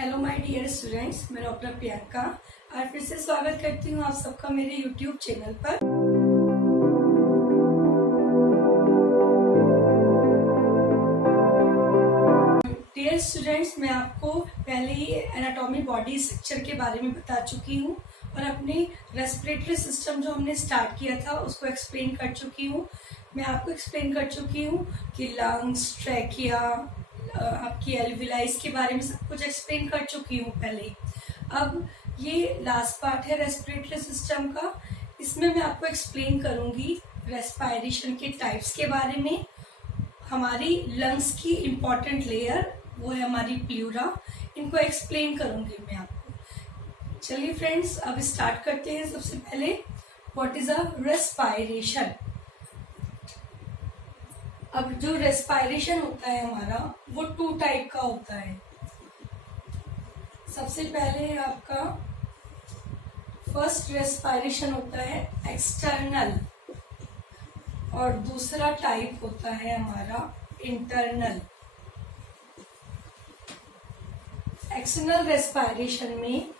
Hello my dear students, मैं doctor Priyanka और फिर से स्वागत करती हूँ आप सबका मेरे यूट्यूब चैनल पर। डियर स्टूडेंट्स, मैं आपको पहले ही एनाटॉमी बॉडी स्ट्रक्चर के बारे में बता चुकी हूँ और अपने रेस्पिरेटरी सिस्टम जो हमने स्टार्ट किया था उसको एक्सप्लेन कर चुकी हूँ। मैं आपको एक्सप्लेन कर चुकी हूँ कि लंग्स, ट्रैकिया, आपकी एल्विलाइज के बारे में सब कुछ एक्सप्लेन कर चुकी हूँ पहले ही। अब ये लास्ट पार्ट है रेस्पिरेटरी सिस्टम का। इसमें मैं आपको एक्सप्लेन करूँगी रेस्पिरेशन के टाइप्स के बारे में। हमारी लंग्स की इम्पॉर्टेंट लेयर वो है हमारी प्लूरा, इनको एक्सप्लेन करूँगी मैं आपको। चलिए फ्रेंड्स, अब स्टार्ट करते हैं। सबसे पहले व्हाट इज अ रेस्पिरेशन। अब जो रेस्पिरेशन होता है हमारा वो 2 टाइप का होता है। सबसे पहले आपका फर्स्ट रेस्पिरेशन होता है एक्सटर्नल और दूसरा टाइप होता है हमारा इंटरनल। एक्सटर्नल रेस्पिरेशन में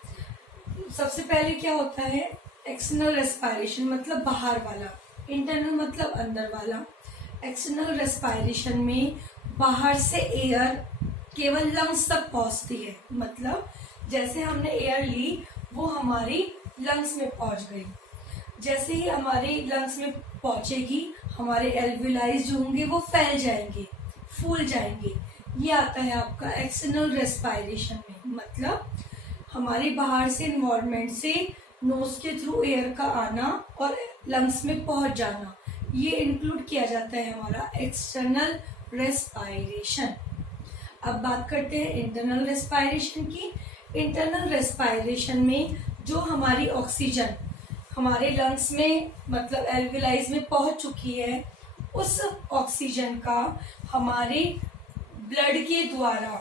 सबसे पहले क्या होता है, एक्सटर्नल रेस्पिरेशन मतलब बाहर वाला, इंटरनल मतलब अंदर वाला। एक्सटर्नल रेस्पिरेशन में बाहर से एयर केवल लंग्स तक पहुंचती है, मतलब जैसे हमने एयर ली वो हमारी लंग्स में पहुंच गई। जैसे ही हमारी लंग्स में पहुंचेगी हमारे एल्विलाइज जो होंगे वो फैल जाएंगे, फूल जाएंगे। ये आता है आपका एक्सटर्नल रेस्पिरेशन में, मतलब हमारी बाहर से इन्वायरमेंट से नोज के थ्रू एयर का आना और लंग्स में पहुंच जाना, ये इंक्लूड किया जाता है हमारा एक्सटर्नल रेस्पिरेशन। अब बात करते हैं इंटरनल रेस्पिरेशन की। इंटरनल रेस्पिरेशन में जो हमारी ऑक्सीजन हमारे लंग्स में मतलब एल्विलाइज में पहुंच चुकी है, उस ऑक्सीजन का हमारे ब्लड के द्वारा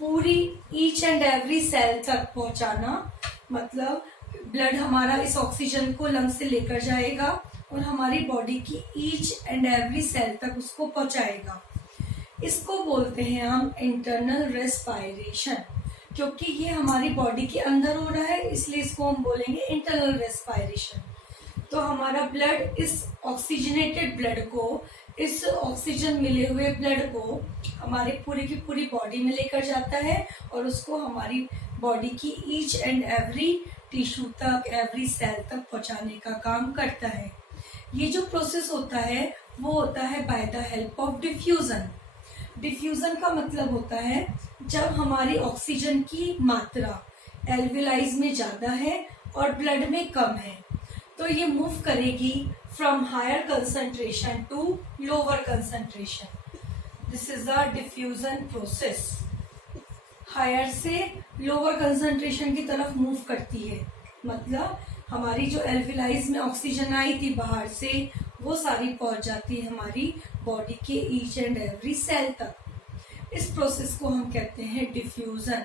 पूरी ईच एंड एवरी सेल तक पहुंचाना, मतलब ब्लड हमारा इस ऑक्सीजन को लंग्स से लेकर जाएगा और हमारी बॉडी की ईच एंड एवरी सेल तक उसको पहुंचाएगा। इसको बोलते हैं हम इंटरनल रेस्पिरेशन। क्योंकि ये हमारी बॉडी के अंदर हो रहा है इसलिए इसको हम बोलेंगे इंटरनल रेस्पिरेशन। तो हमारा ब्लड इस ऑक्सीजनेटेड ब्लड को, इस ऑक्सीजन मिले हुए ब्लड को हमारे पूरी की पूरी बॉडी में लेकर जाता है और उसको हमारी बॉडी की ईच एंड एवरी टिश्यू तक, एवरी सेल तक पहुंचाने का काम करता है। ये जो प्रोसेस होता है वो होता है by the help of diffusion. Diffusion का मतलब होता है जब हमारी ऑक्सीजन की मात्रा एल्विलाइज में ज्यादा है और ब्लड में कम है, तो ये मूव करेगी from higher concentration to lower concentration. This is the diffusion process. Higher से लोअर कंसंट्रेशन की तरफ मूव करती है, मतलब हमारी जो एल्विलाइज में ऑक्सीजन आई थी बाहर से वो सारी पहुंच जाती है हमारी बॉडी के ईच एंड एवरी सेल तक। इस प्रोसेस को हम कहते हैं डिफ्यूजन।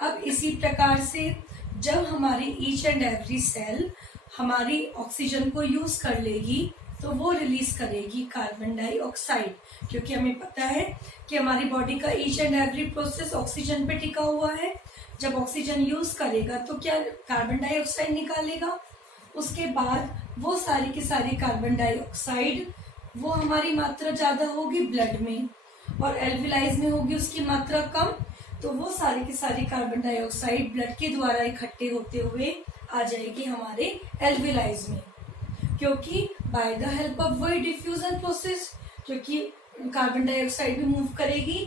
अब इसी प्रकार से जब हमारी ईच एंड एवरी सेल हमारी ऑक्सीजन को यूज कर लेगी तो वो रिलीज करेगी कार्बन डाइऑक्साइड, क्योंकि हमें पता है कि हमारी बॉडी का each and every process oxygen पे टिका हुआ है। जब ऑक्सीजन यूज करेगा तो क्या कार्बन डाइऑक्साइड निकालेगा, उसके बाद वो सारी की सारी कार्बन डाइऑक्साइड वो हमारी मात्रा ज्यादा होगी ब्लड में और एल्विलाइज में होगी उसकी मात्रा कम, तो वो सारी की सारी कार्बन डाइऑक्साइड ब्लड के द्वारा इकट्ठे होते हुए आ जाएगी हमारे एल्विलाइज में। क्योंकि बाय द हेल्प ऑफ वही डिफ्यूजन प्रोसेस, क्योंकि कार्बन डाइऑक्साइड भी मूव करेगी,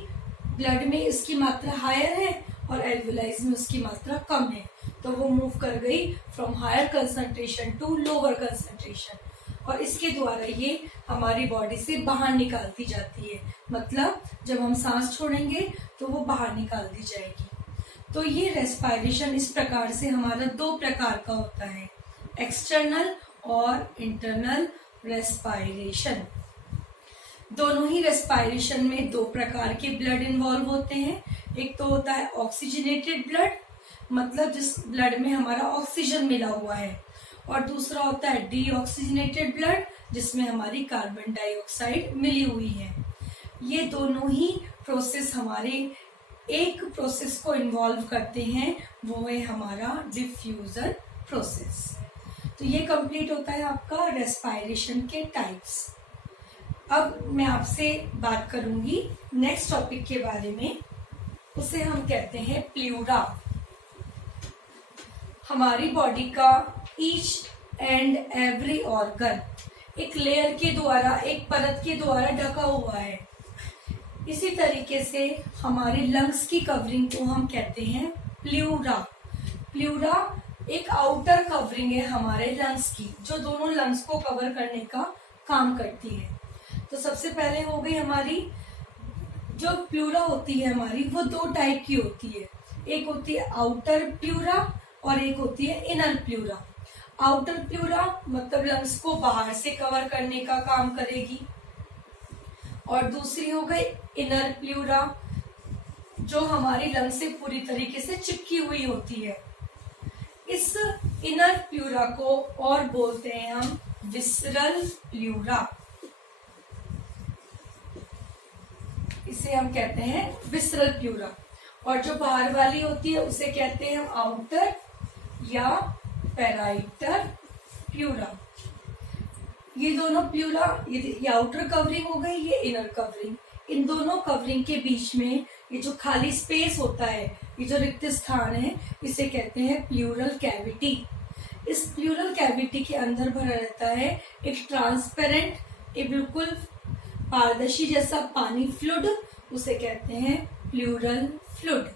ब्लड में इसकी मात्रा हायर है और एल्विलाइज में उसकी मात्रा कम है, तो वो मूव कर गई from higher concentration to lower concentration और इसके द्वारा ये हमारी बॉडी से बाहर निकालती जाती है। मतलब जब हम सांस छोड़ेंगे तो वो बाहर निकाल दी जाएगी। तो ये रेस्पिरेशन इस प्रकार से हमारा 2 प्रकार का होता है, एक्सटर्नल और इंटरनल रेस्पिरेशन। दोनों ही रेस्पिरेशन में 2 प्रकार के ब्लड इन्वॉल्व होते हैं। एक तो होता है ऑक्सीजनेटेड ब्लड, मतलब जिस ब्लड में हमारा ऑक्सीजन मिला हुआ है, और दूसरा होता है डीऑक्सीजनेटेड ब्लड जिसमें हमारी कार्बन डाइऑक्साइड मिली हुई है। ये दोनों ही प्रोसेस हमारे एक प्रोसेस को इन्वॉल्व करते हैं, वो है हमारा डिफ्यूजन प्रोसेस। तो ये कंप्लीट होता है आपका रेस्पायरेशन के टाइप्स। अब मैं आपसे बात करूंगी नेक्स्ट टॉपिक के बारे में, उसे हम कहते हैं प्लूरा। हमारी बॉडी का ईच एंड एवरी ऑर्गन एक लेयर के द्वारा, एक परत के द्वारा ढका हुआ है। इसी तरीके से हमारे लंग्स की कवरिंग को हम कहते हैं प्लूरा। प्लूरा एक आउटर कवरिंग है हमारे लंग्स की, जो दोनों लंग्स को कवर करने का काम करती है। तो सबसे पहले हो गई हमारी जो प्लूरा होती है हमारी, वो दो टाइप की होती है। एक होती है आउटर प्लूरा और एक होती है इनर प्लूरा। आउटर प्लूरा मतलब लंग्स को बाहर से कवर करने का काम करेगी, और दूसरी हो गई इनर प्लूरा, जो हमारी लंग्स से पूरी तरीके से चिपकी हुई होती है। इस इनर प्लूरा को और बोलते हैं हम विसरल प्लूरा। इसे हम कहते हैं विसरल प्लूरा। और जो बाहर वाली होती है उसे कहते हैं हम आउटर या पैराइटर प्लूरा। ये दोनों प्लूरा, ये आउटर कवरिंग हो गई, ये इनर कवरिंग। इन दोनों कवरिंग के बीच में ये जो खाली स्पेस होता है, ये जो रिक्त स्थान है, इसे कहते हैं प्लूरल कैविटी। इस प्लूरल कैविटी के अंदर भरा रहता है एक ट्रांसपेरेंट, एक बिल्कुल पारदर्शी जैसा पानी फ्लूइड, उसे कहते हैं प्लूरल फ्लूइड।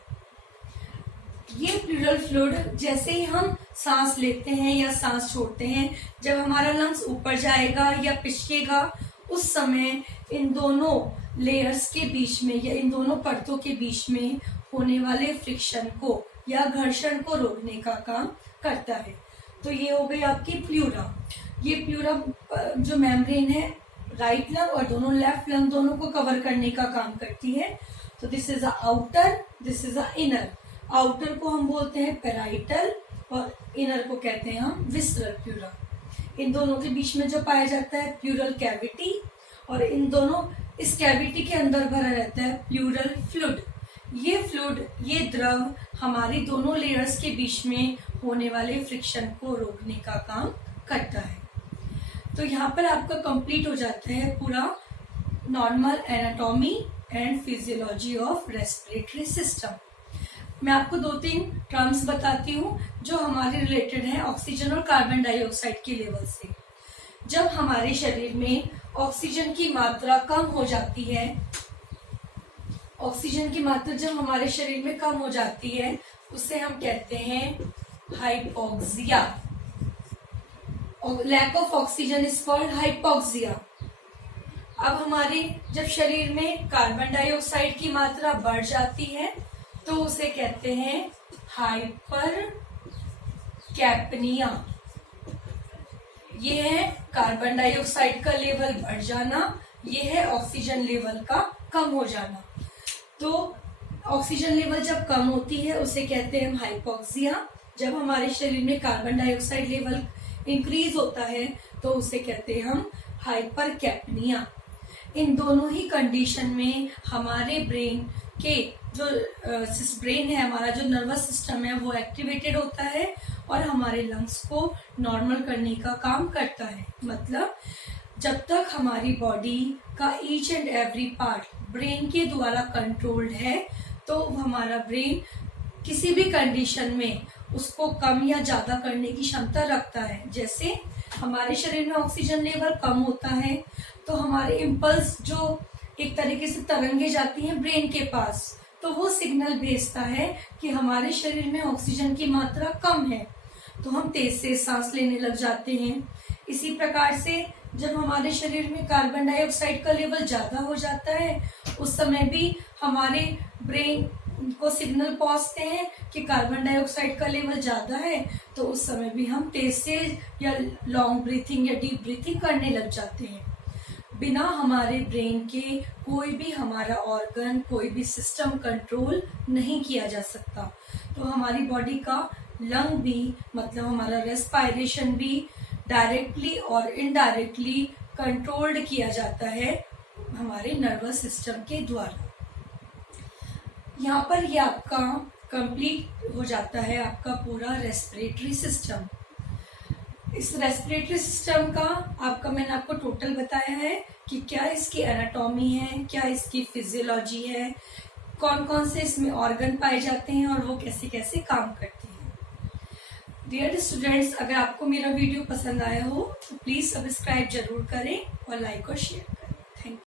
ये प्लूरल फ्लूइड जैसे ही हम सांस लेते हैं या सांस छोड़ते हैं, जब हमारा लंग्स ऊपर जाएगा या पिचकेगा, उस समय इन दोनों लेयर्स के बीच में या इन दोनों परतों के बीच में होने वाले फ्रिक्शन को या घर्षण को रोकने का काम करता है। तो ये हो गई आपकी प्लूरा। ये प्लूरा जो मेम्ब्रेन है राइट लंग और दोनों लेफ्ट लंग दोनों को कवर करने का काम करती है। तो this is a outer, this is a inner. Outer को हम बोलते हैं पेराइटल और इनर को कहते हैं हम विसरल प्लूरा। इन दोनों के बीच में जो पाया जाता है प्लूरल कैविटी, और इन दोनों इस कैविटी के अंदर भरा रहता है प्लूरल फ्लूइड। ये फ्लूइड, ये द्रव हमारी दोनों लेयर्स के बीच में होने वाले फ्रिक्शन को रोकने का काम करता है। तो यहाँ पर आपका कंप्लीट हो जाता है पूरा normal anatomy and physiology of respiratory system. मैं आपको 2-3 टर्म्स बताती हूँ जो हमारे रिलेटेड हैं ऑक्सीजन और कार्बन डाइऑक्साइड के लेवल से। जब हमारे शरीर में ऑक्सीजन की मात्रा कम हो जाती है, ऑक्सीजन की मात्रा जब हमारे शरीर में कम हो जाती है, उसे हम कहते हैं hypoxia. Lack of oxygen is called hypoxia. अब हमारे जब शरीर में कार्बन डाइऑक्साइड की मात्रा बढ़ जाती है, तो उसे कहते हैं हाइपर कैपनिया। ये है कार्बन डाइऑक्साइड का लेवल बढ़ जाना, ये है ऑक्सीजन लेवल का कम हो जाना। तो ऑक्सीजन लेवल जब कम होती है उसे कहते हैं हम हाइपोक्सिया। जब हमारे शरीर में कार्बन डाइऑक्साइड लेवल इंक्रीज होता है तो उसे कहते हैं हम हाइपर कैपनिया। इन दोनों ही कंडीशन में हमारे ब्रेन के जो ब्रेन है, हमारा जो नर्वस सिस्टम है, वो एक्टिवेटेड होता है और हमारे लंग्स को नॉर्मल करने का काम करता है। मतलब जब तक हमारी बॉडी का each and every part brain के द्वारा कंट्रोल्ड है, तो हमारा ब्रेन किसी भी कंडीशन में उसको कम या ज्यादा करने की क्षमता रखता है। जैसे हमारे शरीर में ऑक्सीजन लेवल कम होता है तो हमारे इम्पल्स जो एक तरीके से तरंगे जाती हैं ब्रेन के पास, तो वो सिग्नल भेजता है कि हमारे शरीर में ऑक्सीजन की मात्रा कम है, तो हम तेज से सांस लेने लग जाते हैं। इसी प्रकार से जब हमारे शरीर में कार्बन डाइऑक्साइड का लेवल ज्यादा हो जाता है, उस समय भी हमारे ब्रेन को सिग्नल पहुंचते हैं कि कार्बन डाइऑक्साइड का लेवल ज्यादा है, तो उस समय भी हम तेज से या लॉन्ग ब्रीथिंग या डीप ब्रीथिंग करने लग जाते हैं। बिना हमारे ब्रेन के कोई भी हमारा ऑर्गन, कोई भी सिस्टम कंट्रोल नहीं किया जा सकता। तो हमारी बॉडी का लंग भी, मतलब हमारा रेस्पायरेशन भी डायरेक्टली और इनडायरेक्टली कंट्रोल्ड किया जाता है हमारे नर्वस सिस्टम के द्वारा। यहाँ पर ये आपका कंप्लीट हो जाता है आपका पूरा रेस्पिरेटरी सिस्टम। इस रेस्पिरेटरी सिस्टम का मैंने आपको टोटल बताया है कि क्या इसकी एनाटॉमी है, क्या इसकी फिजियोलॉजी है, कौन कौन से इसमें ऑर्गन पाए जाते हैं और वो कैसे कैसे काम करते हैं। डियर स्टूडेंट्स, अगर आपको मेरा वीडियो पसंद आया हो तो प्लीज़ सब्सक्राइब जरूर करें और लाइक और शेयर करें। Thank you.